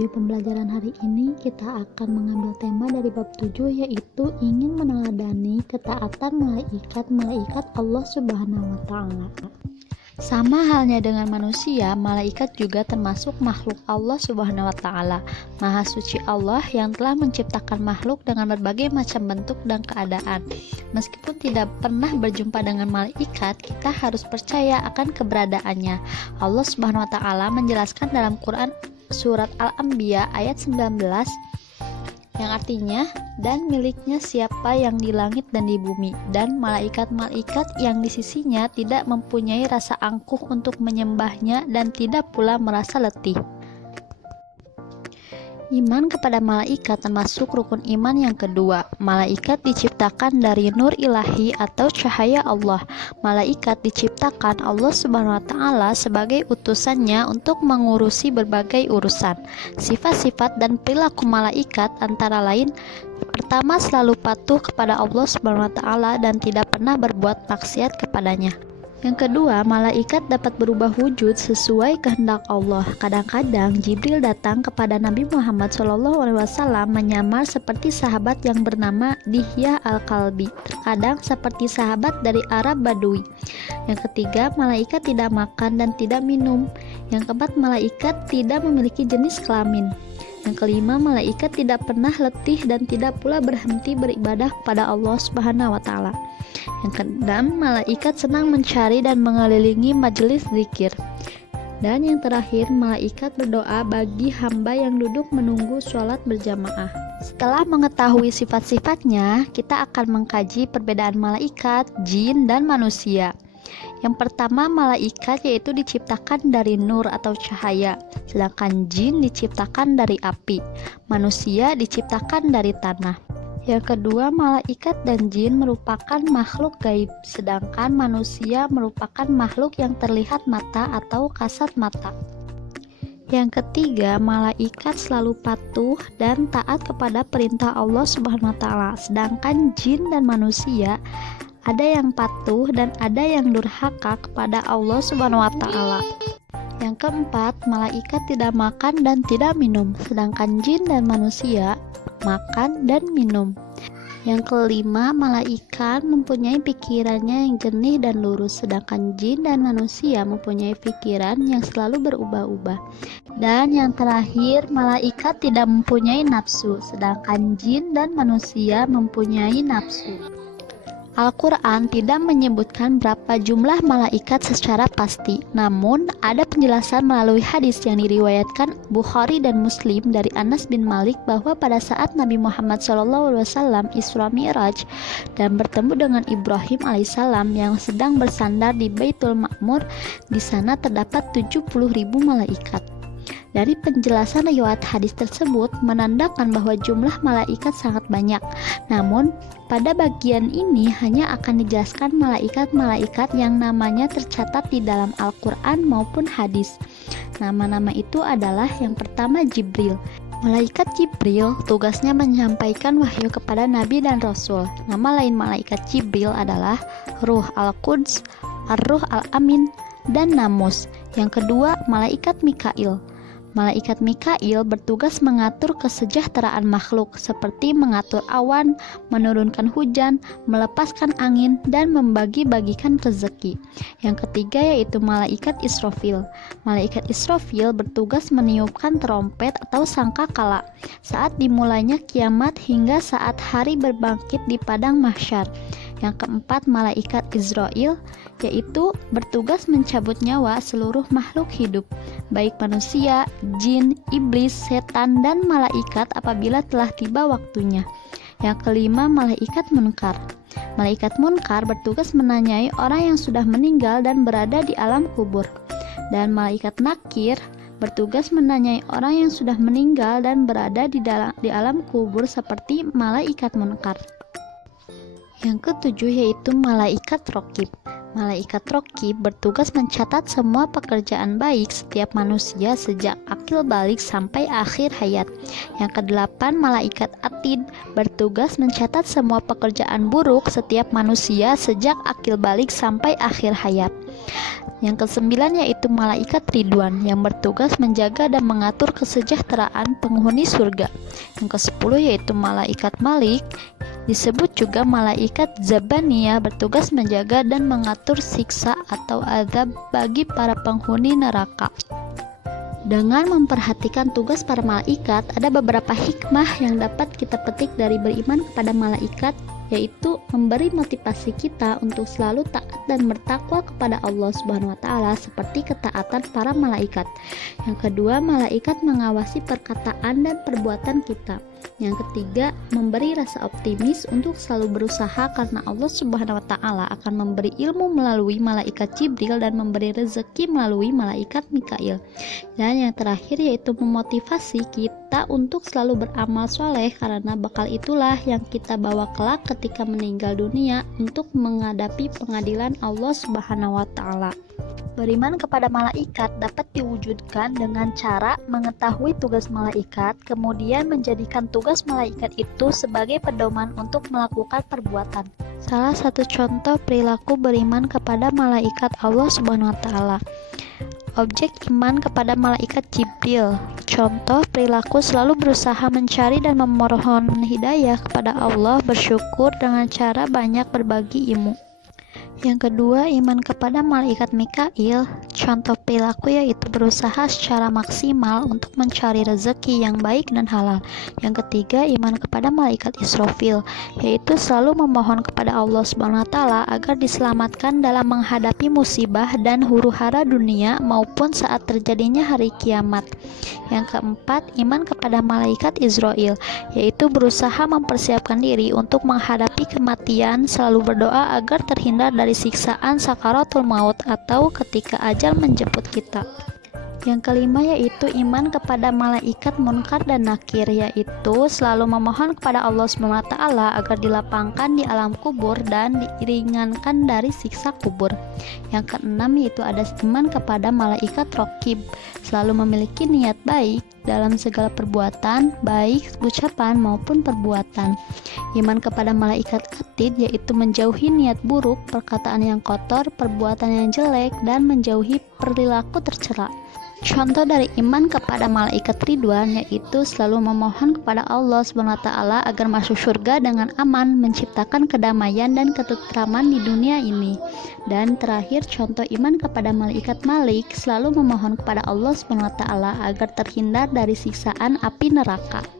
video pembelajaran hari ini kita akan mengambil tema dari bab 7, yaitu ingin meneladani ketaatan malaikat Allah Subhanahu wa Ta'ala. Sama halnya dengan manusia, malaikat juga termasuk makhluk Allah Subhanahu wa Ta'ala. Maha suci Allah yang telah menciptakan makhluk dengan berbagai macam bentuk dan keadaan. Meskipun tidak pernah berjumpa dengan malaikat, kita harus percaya akan keberadaannya. Allah Subhanahu wa Ta'ala menjelaskan dalam Quran surat Al-Anbiya ayat 19 yang artinya, dan miliknya siapa yang di langit dan di bumi, dan malaikat-malaikat yang di sisinya tidak mempunyai rasa angkuh untuk menyembahnya dan tidak pula merasa letih. Iman kepada malaikat termasuk rukun iman yang kedua. Malaikat diciptakan dari nur ilahi atau cahaya Allah. Malaikat diciptakan Allah Subhanahu wa Ta'ala sebagai utusannya untuk mengurusi berbagai urusan. Sifat-sifat dan perilaku malaikat antara lain: pertama, selalu patuh kepada Allah Subhanahu wa Ta'ala dan tidak pernah berbuat maksiat kepadanya. Yang kedua, malaikat dapat berubah wujud sesuai kehendak Allah. Kadang-kadang Jibril datang kepada Nabi Muhammad SAW menyamar seperti sahabat yang bernama Dihya Al-Kalbi, terkadang seperti sahabat dari Arab Badui. Yang ketiga, malaikat tidak makan dan tidak minum. Yang keempat, malaikat tidak memiliki jenis kelamin. Yang kelima, malaikat tidak pernah letih dan tidak pula berhenti beribadah kepada Allah Subhanahu wa Ta'ala. Yang keenam, malaikat senang mencari dan mengelilingi majelis zikir. Dan yang terakhir, malaikat berdoa bagi hamba yang duduk menunggu sholat berjamaah. Setelah mengetahui sifat-sifatnya, kita akan mengkaji perbedaan malaikat, jin, dan manusia. Yang pertama, malaikat yaitu diciptakan dari nur atau cahaya, sedangkan jin diciptakan dari api, manusia diciptakan dari tanah. Yang kedua, malaikat dan jin merupakan makhluk gaib, sedangkan manusia merupakan makhluk yang terlihat mata atau kasat mata. Yang ketiga, malaikat selalu patuh dan taat kepada perintah Allah Subhanahu wa Ta'ala, sedangkan jin dan manusia ada yang patuh dan ada yang durhaka kepada Allah Subhanahu wa Ta'ala. Yang keempat, malaikat tidak makan dan tidak minum, sedangkan jin dan manusia makan dan minum. Yang kelima, malaikat mempunyai pikirannya yang jernih dan lurus, sedangkan jin dan manusia mempunyai pikiran yang selalu berubah-ubah. Dan yang terakhir, malaikat tidak mempunyai nafsu, sedangkan jin dan manusia mempunyai nafsu. Al-Quran tidak menyebutkan berapa jumlah malaikat secara pasti, namun ada penjelasan melalui hadis yang diriwayatkan Bukhari dan Muslim dari Anas bin Malik bahwa pada saat Nabi Muhammad SAW Isra Mi'raj dan bertemu dengan Ibrahim alaihissalam yang sedang bersandar di Baitul Ma'mur, di sana terdapat 70.000 malaikat. Dari penjelasan riwayat hadis tersebut menandakan bahwa jumlah malaikat sangat banyak. Namun, pada bagian ini hanya akan dijelaskan malaikat-malaikat yang namanya tercatat di dalam Al-Quran maupun hadis. Nama-nama itu adalah: yang pertama, Jibril. Malaikat Jibril tugasnya menyampaikan wahyu kepada Nabi dan Rasul. Nama lain malaikat Jibril adalah Ruh Al-Quds, Ar-Ruh Al-Amin, dan Namus. Yang kedua, malaikat Mikail. Malaikat Mikail bertugas mengatur kesejahteraan makhluk, seperti mengatur awan, menurunkan hujan, melepaskan angin, dan membagi-bagikan rezeki. Yang ketiga yaitu malaikat Israfil. Malaikat Israfil bertugas meniupkan trompet atau sangkakala saat dimulainya kiamat hingga saat hari berbangkit di padang mahsyar. Yang keempat, malaikat Izrail, yaitu bertugas mencabut nyawa seluruh makhluk hidup, baik manusia, jin, iblis, setan, dan malaikat apabila telah tiba waktunya. Yang kelima, malaikat Munkar. Malaikat Munkar bertugas menanyai orang yang sudah meninggal dan berada di alam kubur. Dan malaikat Nakir bertugas menanyai orang yang sudah meninggal dan berada di alam kubur seperti malaikat Munkar. Yang ketujuh yaitu malaikat Raqib. Malaikat Raqib bertugas mencatat semua pekerjaan baik setiap manusia sejak akil balik sampai akhir hayat. Yang kedelapan, Malaikat Atid bertugas mencatat semua pekerjaan buruk setiap manusia sejak akil balik sampai akhir hayat. Yang kesembilan yaitu Malaikat Ridwan yang bertugas menjaga dan mengatur kesejahteraan penghuni surga. Yang kesepuluh yaitu Malaikat Malik, disebut juga Malaikat Zabaniyah, bertugas menjaga dan mengatur siksa atau azab bagi para penghuni neraka. Dengan memperhatikan tugas para malaikat, ada beberapa hikmah yang dapat kita petik dari beriman kepada malaikat, yaitu memberi motivasi kita untuk selalu taat dan bertakwa kepada Allah Subhanahu wa taala seperti ketaatan para malaikat. Yang kedua, malaikat mengawasi perkataan dan perbuatan kita. Yang ketiga, memberi rasa optimis untuk selalu berusaha karena Allah Subhanahu wa taala akan memberi ilmu melalui malaikat Jibril dan memberi rezeki melalui malaikat Mikail. Dan yang terakhir yaitu memotivasi kita untuk selalu beramal soleh karena bekal itulah yang kita bawa kelak ketika meninggal dunia untuk menghadapi pengadilan Allah Subhanahu wa taala. Beriman kepada malaikat dapat diwujudkan dengan cara mengetahui tugas malaikat, kemudian menjadikan tugas malaikat itu sebagai pedoman untuk melakukan perbuatan. Salah satu contoh perilaku beriman kepada malaikat Allah Subhanahu wa taala. Objek iman kepada malaikat Jibril. Contoh perilaku selalu berusaha mencari dan memohon hidayah kepada Allah, bersyukur dengan cara banyak berbagi ilmu. Yang kedua, iman kepada malaikat Mikail. Contoh perilaku yaitu berusaha secara maksimal untuk mencari rezeki yang baik dan halal. Yang ketiga, iman kepada malaikat Israfil, yaitu selalu memohon kepada Allah Subhanahu wa taala agar diselamatkan dalam menghadapi musibah dan huru-hara dunia maupun saat terjadinya hari kiamat. Yang keempat, iman kepada malaikat Israel, yaitu berusaha mempersiapkan diri untuk menghadapi kematian, selalu berdoa agar terhindar dari siksaan sakaratul maut atau ketika ajal menjemput kita. Yang kelima yaitu iman kepada malaikat Munkar dan Nakir, yaitu selalu memohon kepada Allah SWT agar dilapangkan di alam kubur dan diringankan dari siksa kubur. Yang keenam yaitu ada iman kepada malaikat Raqib, selalu memiliki niat baik dalam segala perbuatan, baik ucapan maupun perbuatan. Iman kepada malaikat Atid yaitu menjauhi niat buruk, perkataan yang kotor, perbuatan yang jelek, dan menjauhi perilaku tercela. Contoh dari iman kepada malaikat Ridwan yaitu selalu memohon kepada Allah SWT agar masuk surga dengan aman, menciptakan kedamaian dan ketentraman di dunia ini. Dan terakhir, contoh iman kepada malaikat Malik, selalu memohon kepada Allah SWT agar terhindar dari siksaan api neraka.